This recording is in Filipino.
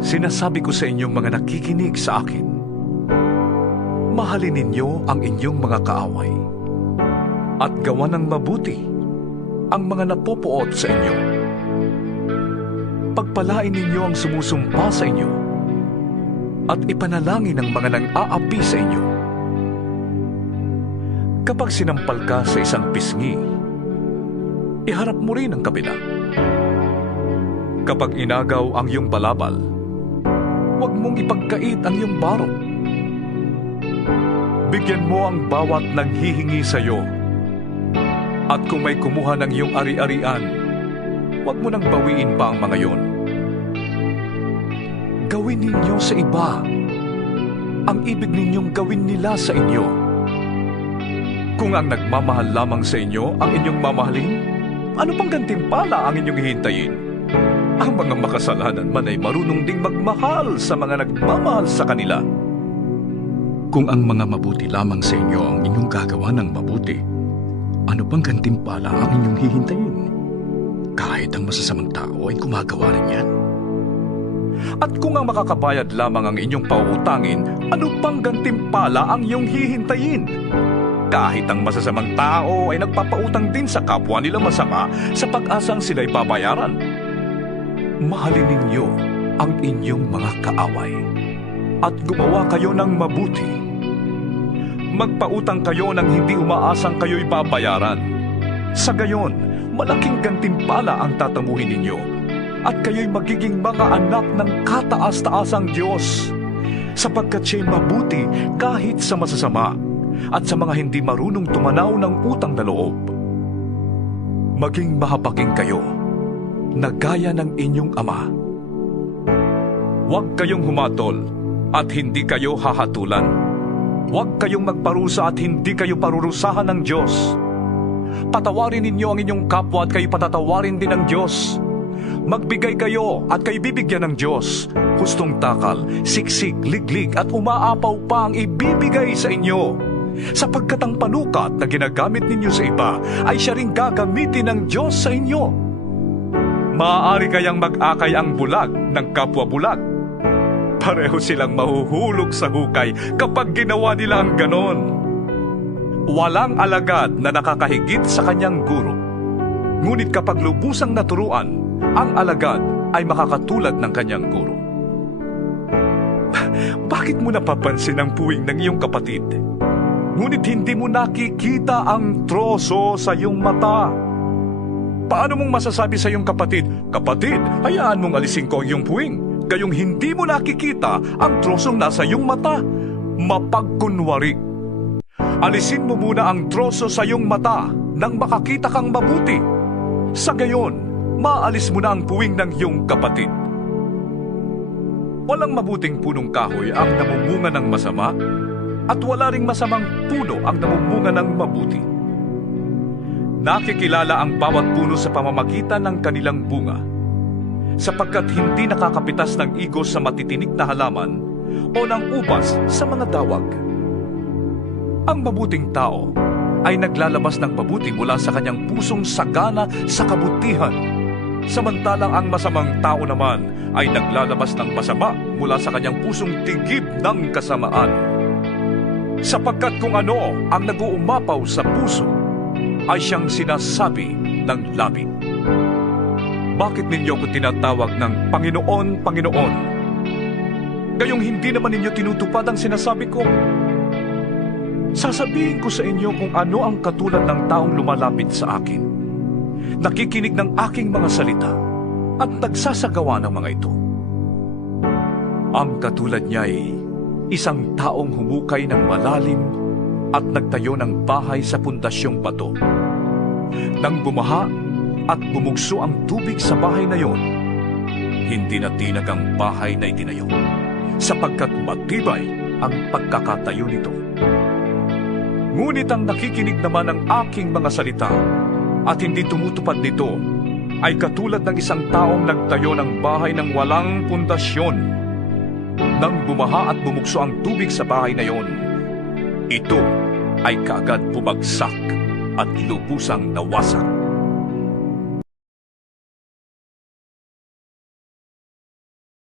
Sinasabi ko sa inyong mga nakikinig sa akin, mahalin ninyo ang inyong mga kaaway at gawan ng mabuti ang mga napupuot sa inyo. Pagpalain ninyo ang sumusumpa sa inyo at ipanalangin ang mga nang-aapi sa inyo. Kapag sinampal ka sa isang pisngi, iharap mo rin ang kabila. Kapag inagaw ang iyong balabal, huwag mong ipagkait ang iyong barong. Bigyan mo ang bawat nanghihingi sa iyo. At kung may kumuha ng iyong ari-arian, huwag mo nang bawiin pa ang mga iyon. Gawin ninyo sa iba ang ibig ninyong gawin nila sa inyo. Kung ang nagmamahal lamang sa inyo ang inyong mamahalin, ano pang gantimpala ang inyong hihintayin? Ang mga makasalanan man ay marunong ding magmahal sa mga nagmamahal sa kanila. Kung ang mga mabuti lamang sa inyo ang inyong gagawa ng mabuti, ano pang gantimpala ang inyong hihintayin? Kahit ang masasamang tao ay gumagawa rin yan. At kung ang makakabayad lamang ang inyong pauutangin, ano pang gantimpala ang iyong hihintayin? Kahit ang masasamang tao ay nagpapautang din sa kapwa nila masama sa pag-asang sila'y babayaran. Mahalin ninyo ang inyong mga kaaway at gumawa kayo ng mabuti. Magpautang kayo nang hindi umaasang kayo'y babayaran. Sa gayon, malaking gantimpala ang tatamuhin ninyo at kayo'y magiging mga anak ng kataas-taasang Diyos, sapagkat siya'y mabuti kahit sa masasama at sa mga hindi marunong tumanaw ng utang na loob. Maging mahabagin kayo na gaya ng inyong ama. Huwag kayong humatol at hindi kayo hahatulan. Huwag kayong magparusa at hindi kayo parurusahan ng Diyos. Patawarin ninyo ang inyong kapwa at kayo patatawarin din ng Diyos. Magbigay kayo at kayo bibigyan ng Diyos. Hustong takal, siksik, liglig at umaapaw pa ang ibibigay sa inyo. Sapagkat ang panukat na ginagamit ninyo sa iba ay siya ring gagamitin ng Diyos sa inyo. Maaari kayang mag-akay ang bulag ng kapwa bulag. Pareho silang mahuhulog sa hukay kapag ginawa nila ang ganon. Walang alagad na nakakahigit sa kanyang guro. Ngunit kapag lubusang naturuan, ang alagad ay makakatulad ng kanyang guro. Bakit mo napapansin ang puwing ng iyong kapatid? Ngunit hindi mo nakikita ang troso sa iyong mata. Paano mong masasabi sa iyong kapatid, "Kapatid, hayaan mong alisin ko ang iyong puwing," gayong hindi mo nakikita ang trosong nasa iyong mata? Mapagkunwari. Alisin mo muna ang troso sa iyong mata nang makakita kang mabuti. Sa gayon, maalis mo na ang puwing ng iyong kapatid. Walang mabuting punong kahoy ang namumunga ng masama, at wala ring masamang puno ang namumunga ng mabuti. Nakikilala ang bawat puno sa pamamagitan ng kanilang bunga, sapagkat hindi nakakapitas ng igos sa matitinik na halaman o ng ubas sa mga dawag. Ang mabuting tao ay naglalabas ng mabuti mula sa kanyang pusong sagana sa kabutihan, samantalang ang masamang tao naman ay naglalabas ng masama mula sa kanyang pusong tigib ng kasamaan. Sapagkat kung ano ang nag-uumapaw sa puso, ay siyang sinasabi ng labi. Bakit ninyo ko tinatawag ng Panginoon, Panginoon? Gayong hindi naman ninyo tinutupad ang sinasabi ko. Sasabihin ko sa inyo kung ano ang katulad ng taong lumalapit sa akin, nakikinig ng aking mga salita, at nagsasagawa ng mga ito. Ang katulad niya ay isang taong humukay ng malalim at nagtayo ng bahay sa pundasyong bato. Nang bumaha at bumugso ang tubig sa bahay na yon, hindi na tinag ang bahay na itinayo, sapagkat matibay ang pagkakatayo nito. Ngunit ang nakikinig naman ng aking mga salita at hindi tumutupad nito ay katulad ng isang taong nagtayo ng bahay ng walang pundasyon. Nang bumaha at bumugso ang tubig sa bahay na yon, ito ay kaagad bumagsak at lubusang nawasak.